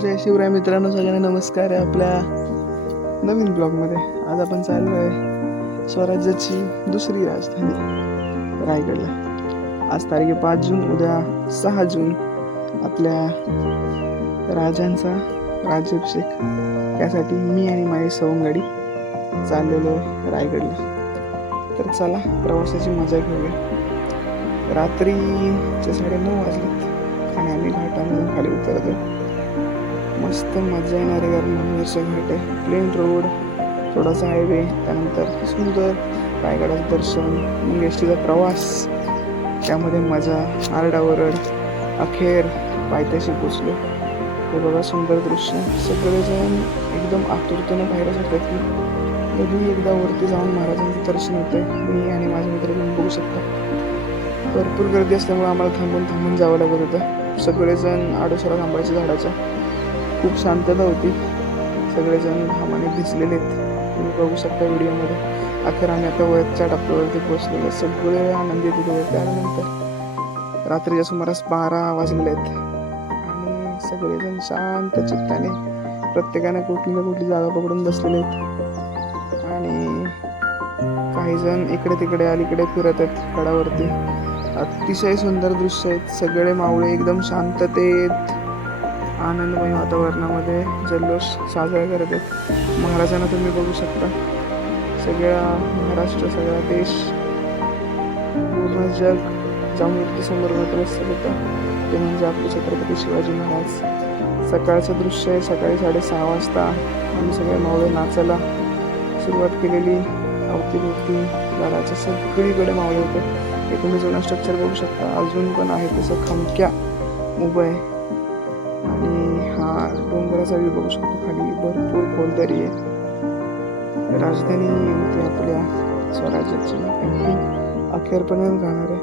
जय शिवराय मित्रांनो, सगळ्यांना नमस्कार आहे आपल्या नवीन ब्लॉगमध्ये. आज आपण चाललो आहे स्वराज्याची दुसरी राजधानी रायगडला. आज तारीख 5 जून, उद्या 6 जून आपल्या राजांचा राज्याभिषेक. त्यासाठी मी आणि माझी सवंगडी चाललेलो आहे रायगडला. तर चला प्रवासाची मजा घेऊया. रात्रीचे 9:30 वाजलेत आणि आम्ही घाटामधून खाली उतरतो. मस्त मजा येणारे गरमाचं घाट आहे, प्लेन रोड, थोडासा हायवे, त्यानंतर सुंदर रायगडाचं दर्शन, मग एसटीचा प्रवास, त्यामध्ये मजा, आरडाओरड, अखेर पायथ्याशी पोचलो. हे बघा सुंदर दृश्य. सगळेजण एकदम आतुरतेने बाहेर जातात की कधी एकदा वरती जाऊन महाराजांचं दर्शन होतंय. मी आणि माझे मित्र घेऊन बघू शकता. भरपूर गर्दी असल्यामुळे आम्हाला थांबून जावं लागत होतं. सगळेजण आडोसरा थांबायचे झाडाच्या. खूप शांतता होती. सगळेजण घामाने भिजलेले आहेत, तुम्ही बघू शकता व्हिडिओमध्ये. अखेर आम्ही आता वरच्या टप्प्यावरती पोहोचलेलो. सगळे आनंदी तिथे. त्यानंतर रात्रीच्या सुमारास 12 वाजलेले आहेत आणि सगळेजण शांत चित्ताने प्रत्येकाने कुठली ना कुठली जागा पकडून बसलेले आहेत आणि काही जण इकडे तिकडे अलीकडे फिरत आहेत गडावरती. अतिशय सुंदर दृश्य आहेत. सगळे मावळे एकदम शांततेत आनंदमय वातावरणामध्ये जल्लोष साजरा करत आहेत. महाराजांना तुम्ही बघू शकता. सगळा महाराष्ट्र, सगळा देश, पूर्ण जग ज्या मूर्तीसमोर नतमस्तक होतं ते म्हणजे आपले छत्रपती शिवाजी महाराज. सकाळचं दृश्य आहे. सकाळी 6:30 वाजता आम्ही सगळे मावळे नाचायला सुरुवात केलेली. अवतीभोवती गडाच्या सगळीकडे मावळे होते. हे तुम्ही जुना स्ट्रक्चर बघू शकता, अजून पण आहे तसं खमक्या उभं आहे. आणि हा डोंगराचा व्ह्यू बघू शकतो. खाली भरपूर खोलदरी आहे. राजधानी होती आपल्या स्वराज्याची, अखेरपर्यंत जाणार आहे.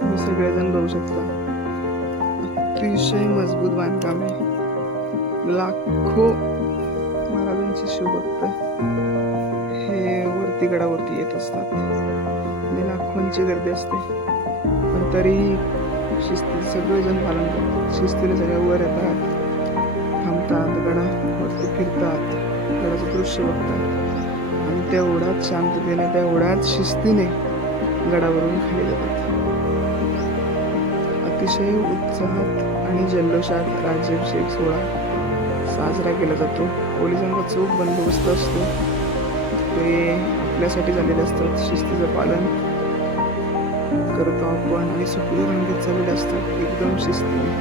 तुम्ही सगळेजण बघू शकता. अतिशय मजबूत बांधकाम आहे. लाखो महाराजांची शिवभक्त हे वरती गडावरती येत असतात. लाखोंची गर्दी असते, पण तरी शिस्ती सगळेजण पालन करतात. शिस्तीने सगळ्या वर येतात, थांबतात, गडावरती फिरतात, गडाचं दृश्य बघतात आणि तेवढ्याच शांततेने, तेवढ्याच शिस्तीने गडावरून खाली जातात. अतिशय उत्साहात आणि जल्लोषात राज्याभिषेक सोहळा साजरा केला जातो. पोलिसांचा चोख बंदोबस्त असतो. ते आपल्यासाठी झालेले असतात. शिस्तीचं पालन करतो आपण आणि सुखी रंगीत चाललेले असतात एकदम शिस्तीने.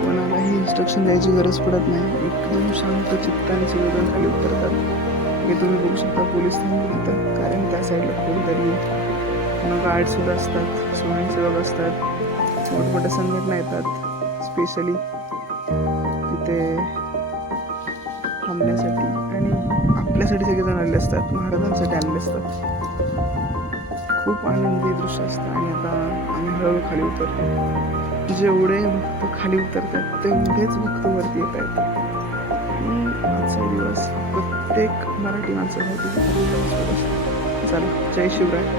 कोणालाही इन्स्ट्रक्शन द्यायची गरज पडत नाही. एकदम शांत चित्ताने सगळेजण खाली उतरतात. हे तुम्ही बघू शकता. पोलीस थांबतात कारण त्या साईडला खोलदरी आहे. गार्डसुद्धा असतात, स्वयंसेवक असतात, मोठमोठ्या संघटना येतात स्पेशली तिथे थांबण्यासाठी आणि आपल्यासाठी सगळेजण आलेले असतात, महाराजांसाठी आलेले असतात. खूप आनंदी दृश्य असतं. आणि आता आम्ही हळूहळू खाली उतरतो. जेवढे भक्त खाली उतरतात तेवढेच भक्त वरती येत आहेत. आजचा दिवस प्रत्येक मराठी माणसासाठी चला, जय शिवराय.